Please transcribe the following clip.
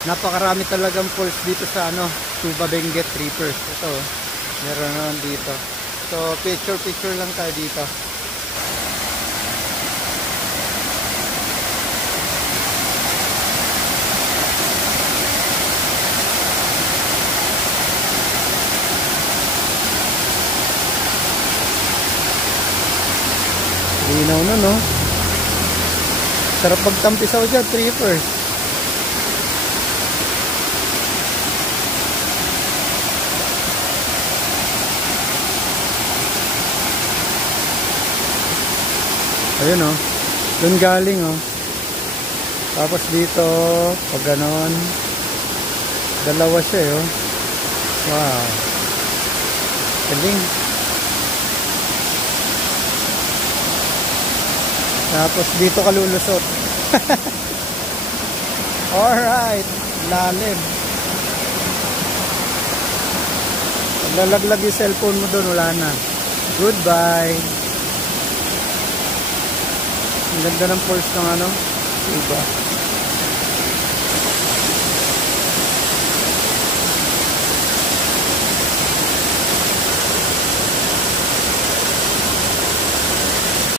Napakarami talagang falls dito sa Tuba Benguet Trippers. Ito, meron naman dito. So, picture lang tayo dito. Linaw na, no? Sarap magtampisaw dyan, trippers. Ayun, oh. Doon galing, oh. Tapos dito, pag ganon, dalawa siya, oh. Wow. Galing. Tapos dito ka lulusot. Alright. Lalim. Pag lalaglag yung cellphone mo doon, wala na. Goodbye. Ang ganda ng falls ng Tuba.